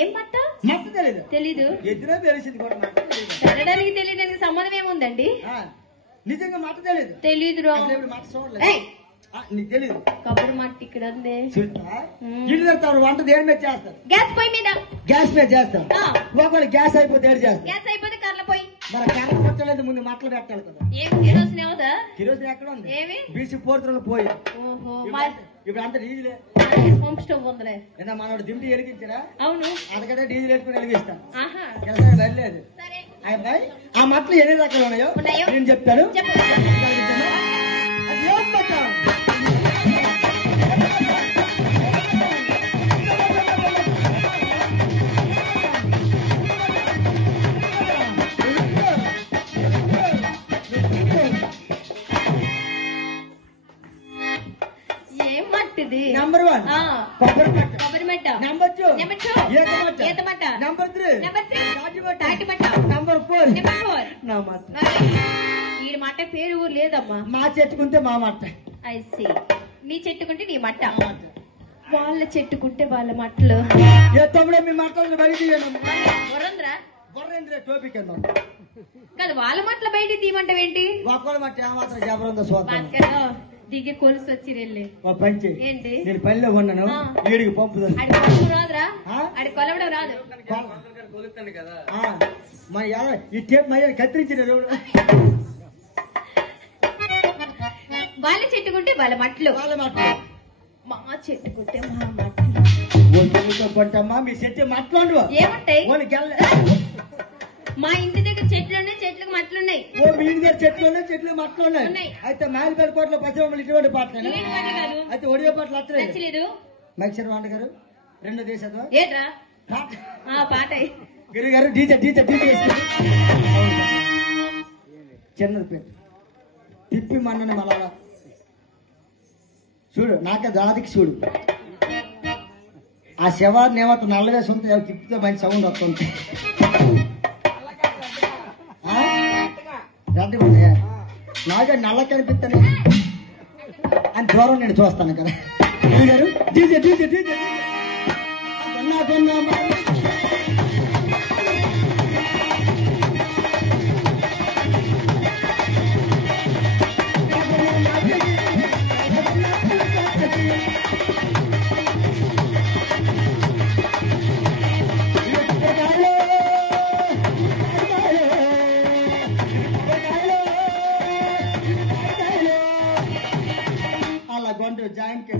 ఏం మట్ట మట్ట తెలీదు తెలీదు ఎదురే తెలిసింది కూడా తెలడానికి తెలియడానికి సంబంధం ఏముందండి నిజంగా మట్ట తెలీదు తెలీదు మట్ట చూడలేదు నీకు తెలీదు కబురు మట్టి ఇక్కడ ఉంది ఇల్లు తెస్తారు వంట దేని మీద చేస్తారు గ్యాస్ పొయ్యి మీద గ్యాస్ మీద చేస్తారు ఒకవేళ గ్యాస్ అయిపోతే ఏడు చేస్తారు గ్యాస్ అయిపోతే కర్ల పొయ్యి మరి కర్ర కొట్టలేదు ముందు మట్టలు పెట్టాలి కదా ఏం కిరోసిన్ ఏమవుదా కిరోసిన్ ఎక్కడ ఉంది ఏమి బీసీ పోర్తులు పోయి ఓహో ఇప్పుడు అంత డీజిలే పంప్ స్టవ్ ఉందిలే ఏనా మనోడు దిండి వెలిగించారా అవును అందుకంటే డీజిల్ వేసుకుని వెలిగిస్తాం ఆహా వెళ్ళలేదు సరే అబ్బాయి ఆ మట్టలు ఎన్ని రకాలు ఉన్నాయో ఉన్నాయో నేను చెప్తాను చెప్పు అది ఏం మట్టం? ఏం మట్టిది నంబర్ 1 కొబ్బరి మట్ట కొబ్బరి మట్ట నంబర్ 2 ఈత మట్ట నంబర్ 3 తాటి మట్ట నంబర్ 4 నా మట్ట ఈ మట్ట పేరు లేదమ్మా మా చెట్టుకుంటే మా మట్ట ఐసి నీ చెట్టుకుంటే నీ మట్ట వాళ్ళ చెట్టుకుంటే వాళ్ళ మట్టలు ఏ తమ్ముడే మీ మట్టలను బయట బుర్రంద్రా బొర్రేంద్ర టోపీ కింద కాదు వాళ్ళ మట్టలు బయట తీయమంటావేంటి ఒక్కళ్ళ మట్ట ఏమాత్రం జబరందో చూద్దాం దిగి కొలుసు వచ్చి వెళ్ళి పంచి ఏంటి నేను పనిలో ఉన్నాను వీడికి పంపుతాను ఆడి కొలవడం రాదురా ఆడి కొలవడం రాదు మన ఈ టేప్ మయ్య కత్తిరించిన వాళ్ళ చెట్టుకుంటే వాళ్ళ మట్టలు వాళ్ళ మట్ట మా చెట్టుకుంటే మా మట్టలు కొంటమ్మా మీ చెట్టు మట్టలు ఏముంటాయి మా ఇంటి దగ్గర చెట్లు ఉన్నాయి చెట్లకు మట్టలు ఉన్నాయి ఓ మీ ఇంటి దగ్గర చెట్లు ఉన్నాయి చెట్లు మట్టలు ఉన్నాయి అయితే మాయలపేట కోటలో పశ్చిమ ఇటువంటి పాటలు అయితే ఒడియో పాటలు అత్తలేదు మైక్షర్ వాండ గారు రెండో దేశం ఏట్రా పాట గిరి గారు డీజే డీజే డీజే చిన్నది పేరు తిప్పి మన్నని మళ్ళా చూడు నాకే దాదికి చూడు ఆ శవాన్ని ఏమంత నల్లవేసి ఉంటే తిప్పితే మంచి సౌండ్ వస్తుంది నాకే నల్ల కనిపిస్తాను అని దూరం నేను చూస్తాను కదా గారు డీజే డీజే డీజే జాయింట్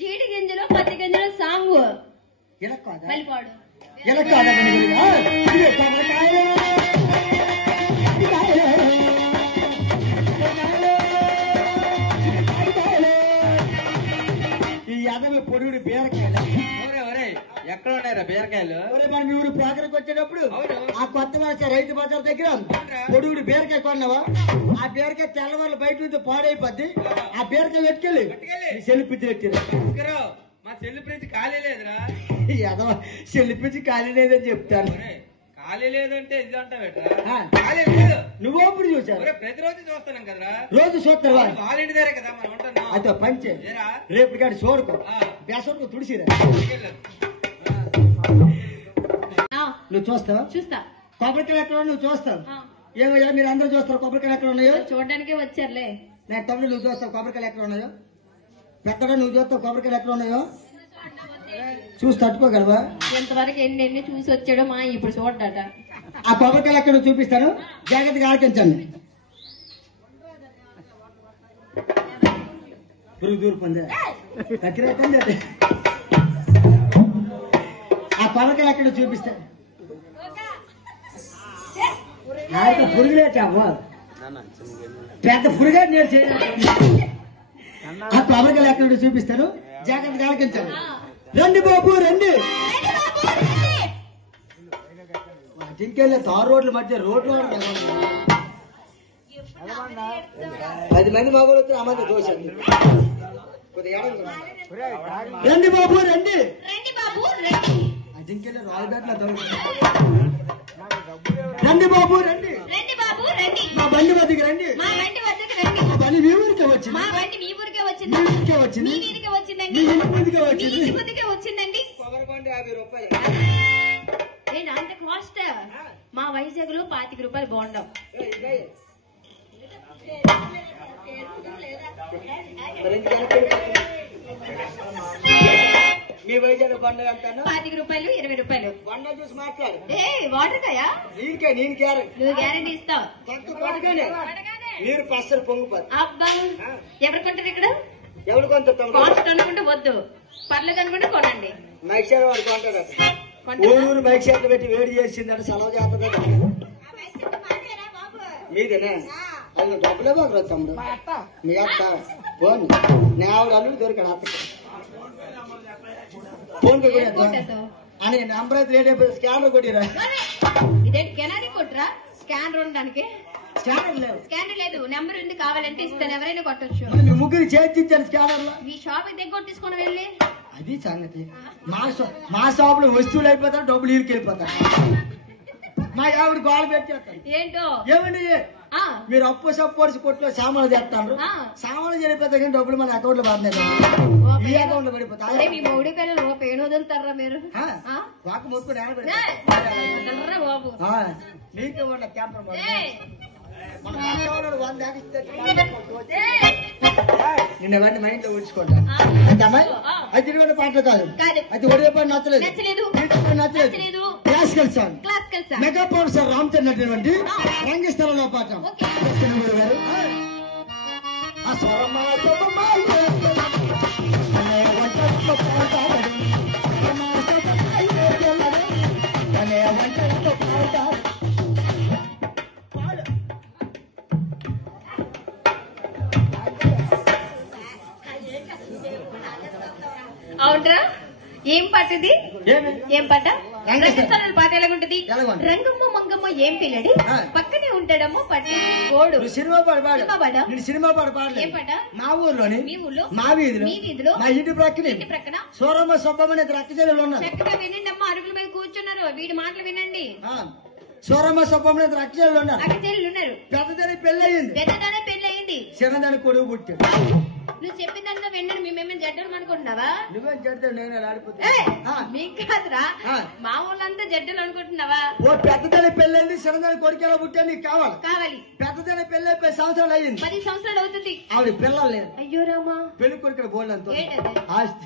జీడి గింజలు పత్తి గింజలు సాంగ్ పాడు ఈ యాదవి పొడుగుడు బీరకాయలు ఎక్కడ ఉన్నారా బీరకాయలు మన మీ ఊరు ప్రోగ్రాంకి వచ్చేటప్పుడు ఆ కొత్త వలస రైతు బజార్ దగ్గర పొడుగుడు బీరకాయ కొన్నావా ఆ బీరకాయ తెల్లవాళ్ళు బయట నుంచి పాడైపోద్ది ఆ బీరకాయ పెట్టుకెళ్ళి సెల్లిపించి పెట్టారు మా సెల్లిపించి ఖాళీ లేదురా సెల్లిపించి ఖాళీ లేదని చెప్తాను ఖాళీ లేదంటే ఇది అంటావేట్రా ఖాళీ లేదు నువ్వు అప్పుడు చూసావు ప్రతిరోజు చూస్తున్నాం కదరా రోజు చూస్తావా వాళ్ళ ఇంటి దగ్గర కదా మనం ఉంటున్నాం అయితే పంచే రేపు గాడి చూడకు బేసోడుకు తుడిసిరా నువ్వు చూస్తావా చూస్తా కొబ్బరికాయలు ఎక్కడ నువ్వు చూస్తావు ఏమయ్యా మీరు అందరూ చూస్తారు కొబ్బరికాయలు ఎక్కడ ఉన్నాయో చూడడానికి వచ్చారులే నేను తమ్ముడు నువ్వు చూస్తావు కొబ్బరికాయలు ఎక్కడ ఉన్నాయో పెద్దగా నువ్వు చూస్తావు కొబ్బరికాయలు ఎక్కడ ఉన్నాయో చూసి తట్టుకోగలవా ఎంతవరకు ఎన్ని చూసి వచ్చాడో మా ఇప్పుడు చూడట ఆ కొబ్బరికాయలు ఎక్కడ చూపిస్తాను జాగ్రత్తగా ఆలోచించండి పురుగు దూరుకుంది దగ్గర ఆ కొబ్బరికాయలు ఎక్కడ చూపిస్తాను పురుగులే చావా పెద్ద పురుగా నేను చేయాలి ఆ కొబ్బరికాయలు ఎక్కడ చూపిస్తాను జాగ్రత్తగా ఆలోచించండి రండి బాబు రండి ఇంకెళ్ళే తారు రోడ్ల మధ్య రోడ్లు 10 మంది మగవాళ్ళు వచ్చి ఆ మధ్య దోషండి రండి బాబు రండి అజింకెళ్ళే రాళ్ళబేట్ల రండి బాబు రండి మా బండి వద్దకు రండి మా బండి మీ ఊరికే వచ్చింది. మా బండి మీ ఊరికే మీ వచ్చింది. ఊరికే వచ్చింది. మీ వీధికే వచ్చిందండి. మీ ఇంటి ముందుకే మీ వచ్చింది. ఇంటి ముందుకే వచ్చిందండి. కొబ్బరి బండి 50 రూపాయలు. ఏంటి అంత కాస్ట్? మా వైజాగ్ లో 25 రూపాయలు బోండం. మీ వైజాగ్ బండ అంటాను 25 రూపాయలు 20 రూపాయలు. బండ చూసి మాట్లాడు. వాటర్ కాయా? నేను గ్యారెంటీ. నువ్వు గ్యారంటీ ఇస్తావు. మీరు పచ్చరు పొంగిపోదు. అబ్బా ఎవరు కొంటారు ఇక్కడ? ఎవరు కొంత కాస్ట్ అనుకుంటే వద్దు, పర్లేదు అనుకుంటే కొనండి. మైక్షాల వాడు కొంటాడు. కొంటారా? ఊరు మైక్షాట్లు పెట్టి వేడి చేసిందని సెలవు చేస్తుంది. మీదేనా? అది డబ్బులే బాగా తమ్ముడు. మీ అత్త ఫోన్ నేవాడు అల్లు దొరికాడు అత్తకి. ఫోన్ అని నంబర్ అయితే రేట్ అయిపోయి స్కానర్ కొట్టిరా. ఇదేంటి కెనారీ కొట్రా? స్కానర్ ఉండడానికి స్కానర్ లేవు. స్కానర్ లేదు. నెంబర్ ఉంది, కావాలంటే ఇస్తాను, ఎవరైనా కొట్టొచ్చు. మీ ముగ్గురు చేర్చి ఇచ్చాను స్కానర్ లో. మీ షాప్ దగ్గర కొట్టించుకొని వెళ్ళి. అది సంగతి. మా షాప్ లో వస్తువులు అయిపోతారు, డబ్బులు ఇరికి వెళ్ళిపోతారు. మా ఆవిడ గోడ పెట్టేస్తాను. ఏంటో ఏమండి మీరు అప్పు సప్పోర్ట్స్ కొట్లో సామాన్లు చేస్తాను. సామాన్లు జరిగిపోతాయి కానీ డబ్బులు మన అకౌంట్ లో పడలేదు. ఈ అకౌంట్ లో పడిపోతాయి. మీ మౌడి పిల్లలు పేను వదులుతారా మీరు? వాక మొత్తుకుని వదలరా బాబు. నీకే వాళ్ళ క్యాంపర్ నిన్న వాడిని మైండ్ లో ఉంచుకోండి. అయితే అమ్మాయి అది తిరిగి పాటలు కాదు. అది ఒడియే పని నచ్చలేదు. నచ్చలేదు. Classical song mega power star Ram Chandra నటినటువంటి రంగస్థలంలో పాఠం. అవునరా? ఏం పాట ఇది? ఏం పాట? రంగస్థలం పాట ఎలాగుంటది? రంగమ్మ మంగమ్మ ఏం పిల్లడి పక్కనే ఉంటాడమ్మో పట్టి గోడు. సినిమా పాట సినిమా పాట పాడలేదు. ఏం పాట? మా ఊర్లోని మీ ఊర్లో మా వీధిలో మా ఇంటి ప్రక్కన సూరమ్మ సుబ్బమ్మ రక్తజల్లు ఉన్నారు. చక్కగా వినండి అమ్మ, అరుగుల మీద కూర్చున్నారు. వీడి మాటలు వినండి. సూరమ్మ సుబ్బమ్మ రక్తజల్లు ఉన్నారు. అక్కచెల్లు ఉన్నారు. పెద్దదాని పెళ్ళయింది. పెద్దదానే పెళ్ళయింది. చిన్నదాని కొడుకు పుట్టాడు. నువ్వు చెప్పిందంతా విన్నాను. మేమేమైనా జడ్డలు అనుకుంటున్నావా? నువ్వేం చెడ్డావు? నేను ఆడిపోతా. మీకు కాదురా, మా ఊళ్ళంతా జడ్డలు అనుకుంటున్నావా? ఓ పెద్దదాని పెళ్ళైంది, చిన్నదాని కొడుకు ఎలా పుట్టా నీకు కావాలి. పెద్దదాని పెళ్ళి 10 సంవత్సరాలు అయ్యింది. 10 సంవత్సరాలు అవుతుంది. ఆవిడ పిల్లలు లేదు. అయ్యో రామా. పెళ్లి కొడుకు బోల్డ్ అంత ఏంటది? ఆస్తి.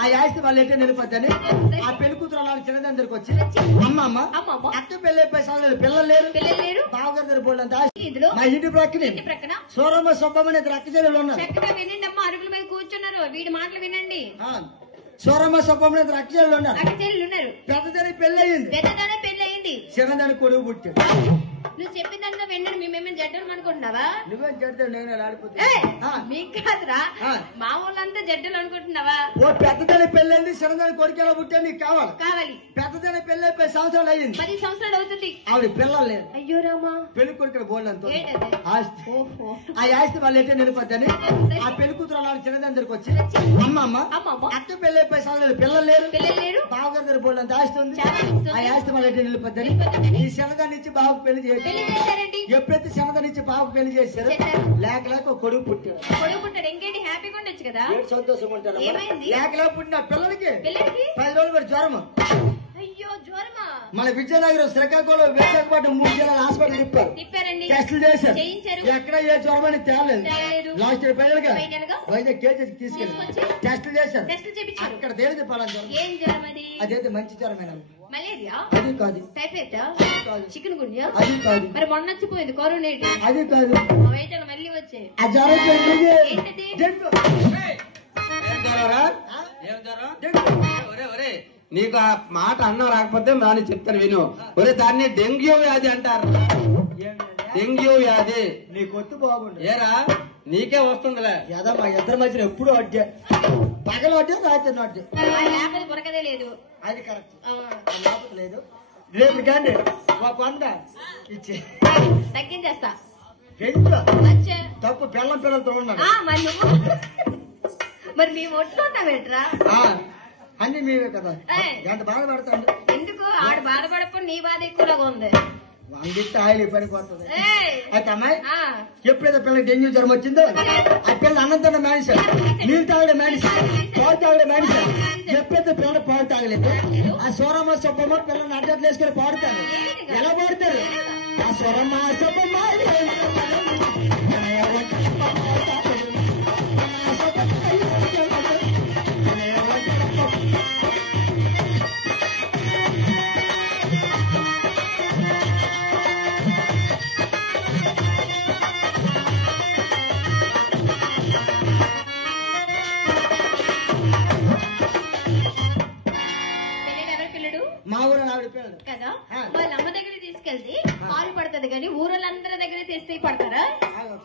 ఆ ఆస్తి వాళ్ళు ఎట్టే నిలిపోద్దని ఆ పెళ్లి కూతురు వాళ్ళ చిన్నదాని దగ్గరికి వచ్చి అమ్మ అత్త పెళ్లి 10 సంవత్సరాలు పిల్లలు లేరు. బావగారి దగ్గర బోల్డ్ అంత ఆస్తి. మా ఇంటి ప్రక్కన సూరమ్మ సుబ్బమ్మ రక్తజల్లు ఉన్నారు. చక్కగా వినండి అమ్మ, అరుగుల మీద కూర్చున్నారు. వీడి మాటలు వినండి. సూరమ్మ సుబ్బమ్మ రక్తజల్లు ఉన్నారు. అక్కచెల్లు ఉన్నారు. పెద్దదాని పెళ్ళయింది. చిన్నదాని కొడుకు పుట్టాడు. నువ్వు చెప్పిందంతా విన్నాను. మేమేమైనా జడ్డలు అనుకుంటున్నావా? నువ్వేం చెడ్డావు? నేను ఆడిపోతా. మీకు కాదురా, మా ఊళ్ళంతా జడ్డలు అనుకుంటున్నావా? ఓ పెద్దదాని పెళ్ళైంది, చిన్నదాని కొడుకు ఎలా పుట్టా నీకు కావాలి. పెద్దదాని పెళ్ళి 10 సంవత్సరాలు అయ్యింది. 10 సంవత్సరాలు అవుతుంది. ఆవిడ పిల్లలు లేదు. అయ్యో రామా. పెళ్లి కొడుకు బోల్డ్ అంత ఏంటది? ఆస్తి. ఆ ఆస్తి వాళ్ళు ఎట్టే నిలిపోద్దని ఆ పెళ్లి కూతురు వాళ్ళ చిన్నదాని దగ్గరికి వచ్చి అమ్మ అత్త పెళ్లి 10 సంవత్సరాలు పిల్లలు లేరు. బావగారి దగ్గర బోల్డ్ అంత ఆస్తి ఉంది. ఆ ఆస్తి వాళ్ళు ఎట్టే నిలిపోద్దని ఈ చిన్నదాన్ని ఇచ్చి బాబుకు పెళ్లి చేశారు. ఎప్పుడైతే చిన్నదాన్ని ఇచ్చి బాబుకు పెళ్లి చేశారు లేక ఒక కొడుకు పుట్టాడు. ఇంకేంటి, హ్యాపీగా ఉండొచ్చు కదా? సంతోషం ఉంటారు. ఏమైంది? లేక పుట్టిన పిల్లలకి 10 రోజులు కూడా జ్వరం. అయ్యో జ్వరమా? మన విజయనగరం శ్రీకాకుళం విశాఖపట్నం 3 జిల్లాల హాస్పిటల్ తిప్పారండి. టెస్టులు చేశారు. చేయించారు. ఎక్కడ ఏ జ్వరం అని తేలేదు. లాస్ట్ ఇయర్ ఫైనల్గా వైజాగ్ కేజీ తీసుకెళ్ళి టెస్టులు చేశారు. అక్కడ తేలింది పడాలి. ఏం జ్వరం అది? అదైతే మంచి జ్వరమైన మలేరియా? అది కాదు. టైఫాయిడ్? చికెన్ గున్యా? అది కాదు. మరి మొన్న వచ్చిపోయింది కరోనా. అది కాదు. మళ్ళీ వచ్చాయి. ఆ జ్వరం ఏంటది? ఒరే నీకు ఆ మాట అన్నం రాకపోతే నాని చెప్తాను విను. ఒరే దాన్ని డెంగ్యూ వ్యాధి అంటారు. డెంగ్యూ వ్యాధి. నీ కొట్టు బాగుండు. ఏరా నీకే వస్తుందిలే. యదా మా ఇద్దరి మధ్యన ఎప్పుడు అడ్డే. పగలు అడ్డే రాత్రి అడ్డే. బురకదే లేదు. అది కరెక్ట్ లేదు. రేపు కానీ ఒక 100 ఇచ్చే తగ్గించేస్తా. తప్పు పిల్లం పిల్లలతో ఉన్నాడు. మరి మేము ఒట్టుకుంటామేట్రా? అన్ని మేమే కదా. ఎంత బాధపడతాడు. ఎందుకు? ఆడు బాధపడప్పుడు నీ బాధ ఎక్కువగా ఉంది. వంగిస్తే ఆయిల్ పడిపోతుంది. ఏయ్, అయితే అమ్మాయి ఆ, ఎప్పుడైతే పిల్లకి డెంగ్యూ జ్వరం వచ్చిందో ఆ పిల్ల అన్నం తిన్న మేనేశారు, నీళ్ళు తాగడం మేనేశారు, పాలు తాగడం మేనేశారు. ఎప్పుడైతే పిల్లలు పాలు తాగలేదు ఆ స్వరమ్మ సొప్పమ్మ పిల్లల్ని అడ్డట్లు వేసుకొని పాడుతారు. ఎలా పాడుతారు? ఆ స్వరమ్మ సొప్పమ్మ పిల్లడు ఎవరి పిల్లడు మా ఊరు ఆవిడ పిల్లలు. కదా? ఆ. వాళ్ళ అమ్మ దగ్గర తీసుకెళ్తే పాలు పడుతుంది కానీ ఊరోళ్ళందరి దగ్గర తెస్తే పడతారా? ఆగు.